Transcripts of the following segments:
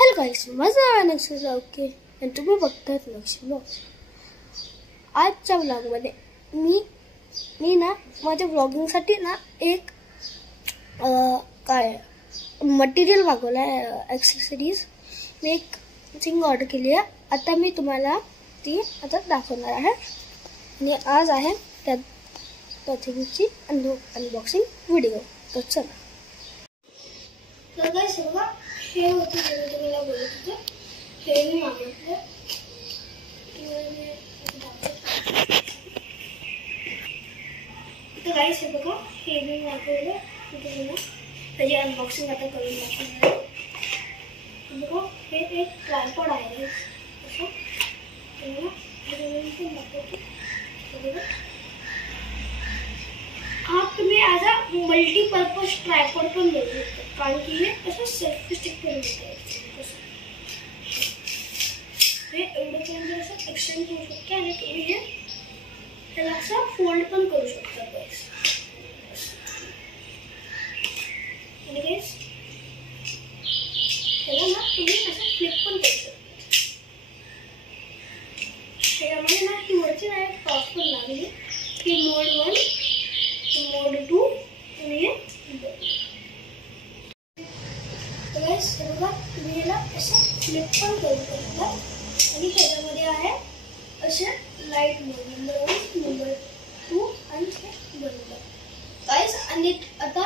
Hello guys, माझं नाव आहे नक्षी रावके आणि तुम्ही बघतायत नक्षी ब्लॉग्स. आजच्या ब्लॉगमध्ये मी ना माझ्या ब्लॉगिंगसाठी ना एक काय मटेरियल मागवलं आहे, ॲक्सेसरीज. मी एक थिंग ऑर्डर केली आहे. आता मी तुम्हाला ती आता दाखवणार आहे आणि आज आहे त्या थिंगची अनबॉक्सिंग व्हिडिओ. तर चला. तर गाईस बघा, हे होते जे मी तुम्हाला बोलत होते, हे मी मागवलं. तर गाईस हे बघा, हे मी मागवलं. तुम्हाला त्याची अनबॉक्सिंग आता करून दाखवणार आहे. बघा, हे एक ट्रायपॉड आहे. असं हा तुम्ही ॲज अ मल्टीपर्पज ट्रायपॉड पण मिळू शकतो, कारण की हे असं सेल्फी स्टिक करून देतं. हे एवढं पर्यंत असं एक्सटेंड करू शकतो आणि तुम्ही हे त्याला असं फोल्ड पण करू शकता. गाईस आणि गाईस त्याला ना तुम्ही असं फ्लिप पण करू शकता. त्याच्यामध्ये ना ही वरची ना एक टॉप पण लागली की मोड 1 मोड 2 आणि हे तर गाईस हे बघा, तुम्ही याला असं फ्लिप पण करू शकता आणि ह्याच्यामध्ये आहे असे लाईट मोड नंबर 1 नंबर 2 आणि हे बंद. गाईस आणि आता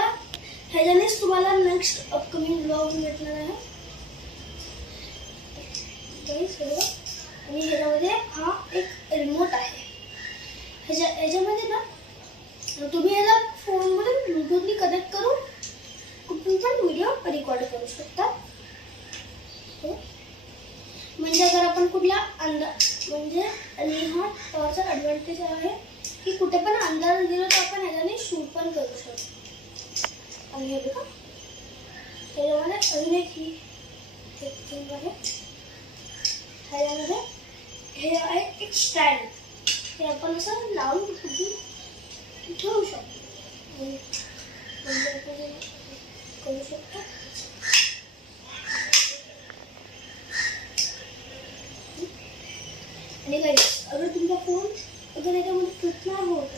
ह्याच्यानेच तुम्हाला नेक्स्ट अपकमिंग ब्लॉग भेटणार आहे. गाईस हे बघा, आणि ह्याच्यामध्ये हा एक रिमोट आहे. ह्याच्यामध्ये ना तुम्ही याला फोनमधून ब्लूटूथनी कनेक्ट करून कुठून पण व्हिडिओ रेकॉर्ड करू शकता. म्हणजे अगर आपण कुठला म्हणजे आणि हा त्याचा ॲडव्हान्टेज आहे की कुठे पण अंधार गेलो तर आपण ह्याच्याने शूट पण करू शकतो. आणि हे बघा, त्याच्यामध्ये अजून एक ही थिंग आहे. ह्याच्यामध्ये हे आहे एक स्टँड, ते आपण असं लावून कुठून ठेवू शकतो. म्हणजे आपण करू शकतो. आणि गाईस अगर तुमचा फोन अगर याच्यामध्ये फिट नाही होत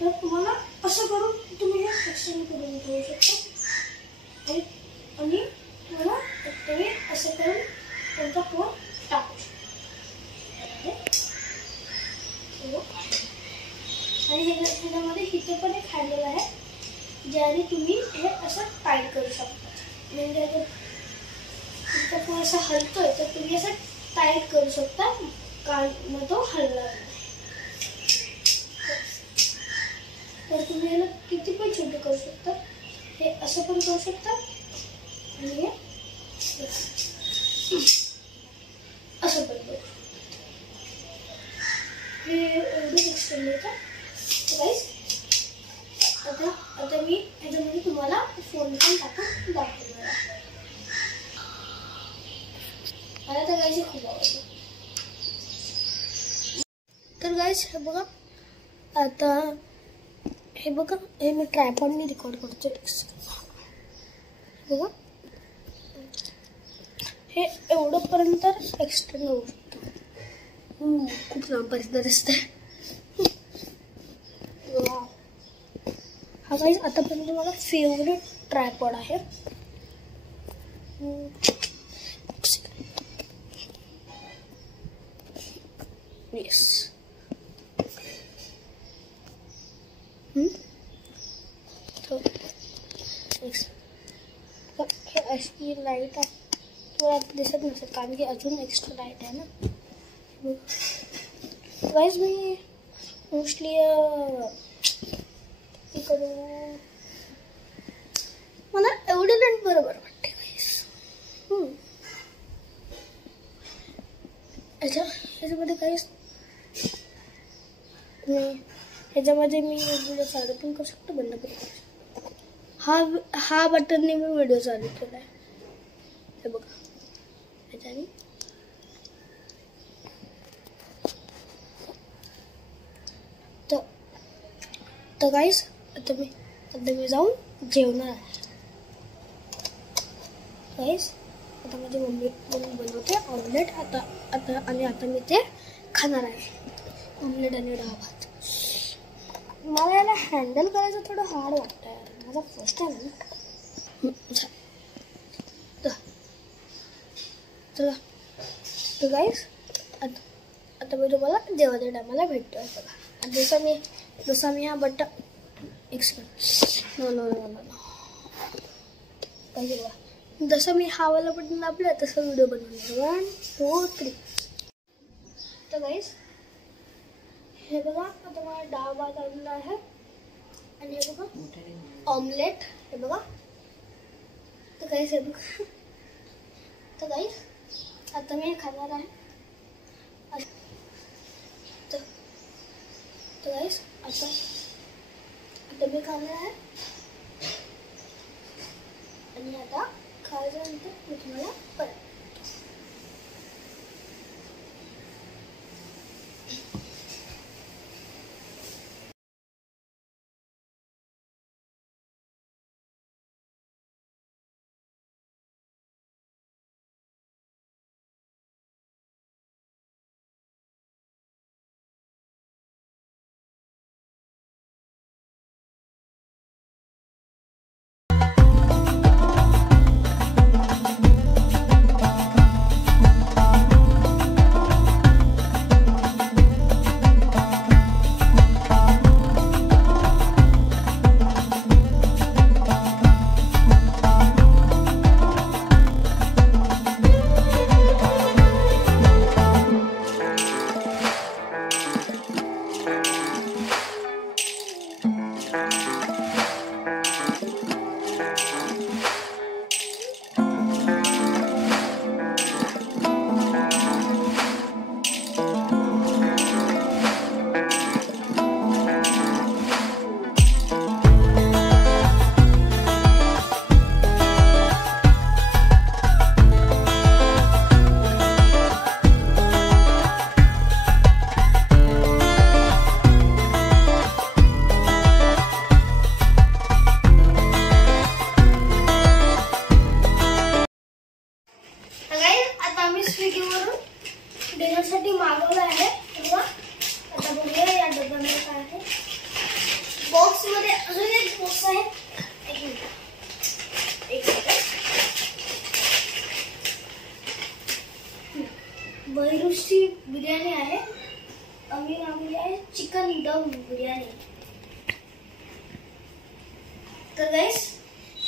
तर तुम्हाला असं करून तुम्ही हे एक्सटेंड करून ठेवू शकता आणि तुम्हाला तुम्ही असं करून तुमचा फोन टाकू शकता. आणि ह्याच्यामध्ये इथे पण एक हँडल आहे ज्याने तुम्ही हे असं टाईट करू शकता. म्हणजे जर तुमचा फोन असं हलतोय तर तुम्ही असं टाईट करू शकता, कारण मग तो हलणार नाही. तर तुम्ही याला किती पण छोटे करू शकता. हे असं पण करू शकता आणि हे असं पण करू शकता. हे एवढं एक्सटेंड होतं. गाईस आता मी ह्याच्यामध्ये तुम्हाला फोन पण टाकून दाखवणार आहे. मला तर गाईस खूप आवडलं. तर गाईस हे बघा, आता हे बघा, हे मी ट्रायपॉडने रेकॉर्ड करतो. बघा, हे एवढं पर्यंत एक्सटेंड होऊ शकतं. खूप लांबपर्यंत दिसतंय. हा गाईस आतापर्यंत मला फेवरेट ट्रायपॉड आहे. येस, हे अशी लाईट आहे. तुला दिसत नसेल कारण की अजून एक्स्ट्रा लाईट आहे ना. गाईस मी मोस्टली करू मला एवढी लाईट बरोबर वाटते. गाईस ह्याच्यामध्ये काहीच ह्याच्यामध्ये मी व्हिडिओ चालू पण करू शकतो, बंद करू शकतो. हा बटनने मी व्हिडिओ चालू केला आहे. हे बघा, ह्याच्याने तर गाईस आता मी जाऊन जेवणार आहे. गाईस आता माझी मम्मी बनवते ऑमलेट. आता मी ते खाणार आहे, ऑमलेट आणि डाळ भात. मला याला हँडल करायचं थोडं हार्ड वाटतं यार, माझा फर्स्ट टाइम आहे. चला तर गाईस, आता मी तुम्हाला जेवायच्या टायमाला भेटतोय बघा. जसा मी हा बट्टा एक सेकंड नो पाहिजे बघा. जसं मी हा वाला बटन दाबलं तसं व्हिडिओ बनवणार. 1 2 3. तर गाईस हे बघा, आता मला डाळ भात आणला आहे आणि हे बघा ऑमलेट. हे बघा. तर गाईस हे बघा. तर गाईस आता मी खाणार आहे. तर गाईस आता मी खाणार आहे आणि आता खायच्यानंतर मी तुम्हाला परत. स्विगीवरून डिनरसाठी मागवलं आहे. आता बघूया या डब्यामध्ये काय आहे. बॉक्समध्ये अजून एक बॉक्स आहे. एक मिनिट. बहिरुची बिर्याणी आहे. आम्ही मागवली आहे चिकन दम बिर्याणी. तर गाईस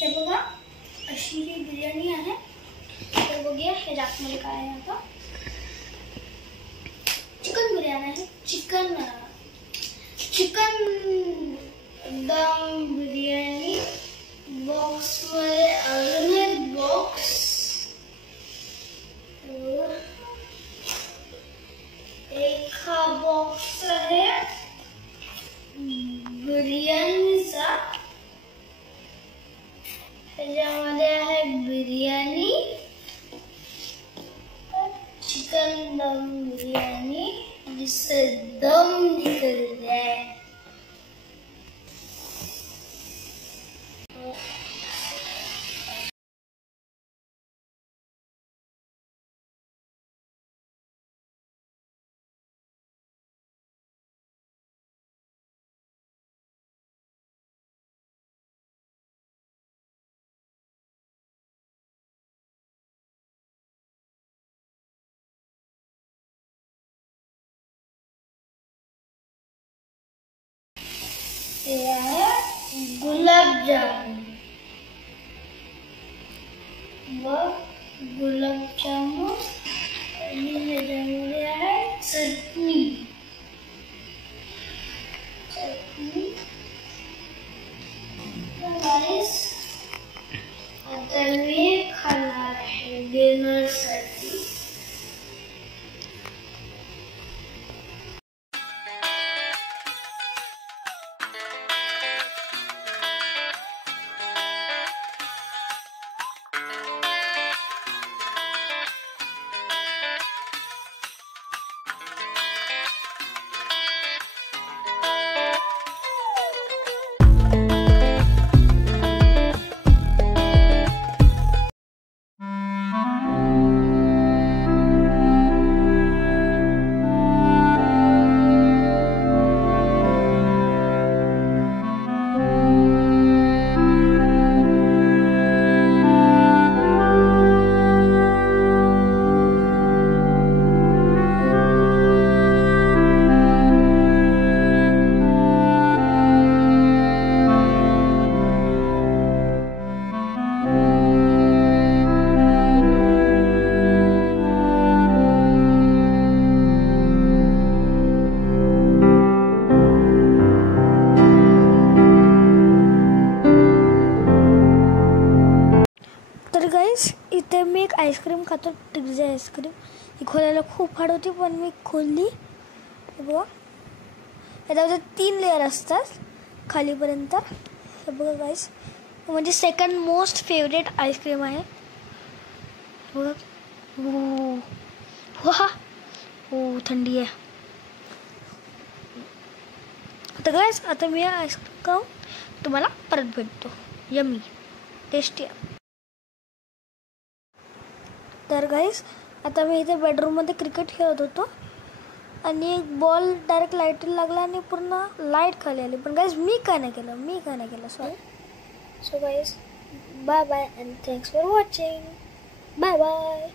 हे बघा, अशी ही बिर्याणी आहे. तर बघूया हे आतमध्ये काय आहे. आता चिकन बिर्याणी आहे. चिकन दम बिर्याणी बॉक्समध्ये अजून एक बॉक्स. एक हा बॉक्स आहे बिर्याणीचा. त्याच्यामध्ये आहे बिर्याणी, चिकन दम बिर्याणी जिससे दम निकल जाए. ये है गुलाबजामुन व गुलाबजामुन आणि ह्याच्यामध्ये आहे चटणी. आता मी खाणार आहे डिनरसाठी. मी एक आईस्क्रीम खातो, टिग्जी आईस्क्रीम. ही खोलायला खूप हार्ड होती, पण मी खोलली. बघा, याच्यामध्ये 3 लेअर असतात खालीपर्यंत. हे बघा गाईस, म्हणजे सेकंड मोस्ट फेवरेट आईस्क्रीम आहे. बघा, हो थंडी आहे. तर गाईस, आता मी आईस्क्रीम खाऊन तुम्हाला परत भेटतो. यम्मी, टेस्टी आहे. तर गाईस, आता मी इथे बेडरूममध्ये क्रिकेट खेळत होतो आणि एक बॉल डायरेक्ट लाईटला लागला आणि पूर्ण लाईट खाली आली. पण गाईस, मी काय नाही केलं sorry. So guys, bye bye and thanks for watching. Bye bye.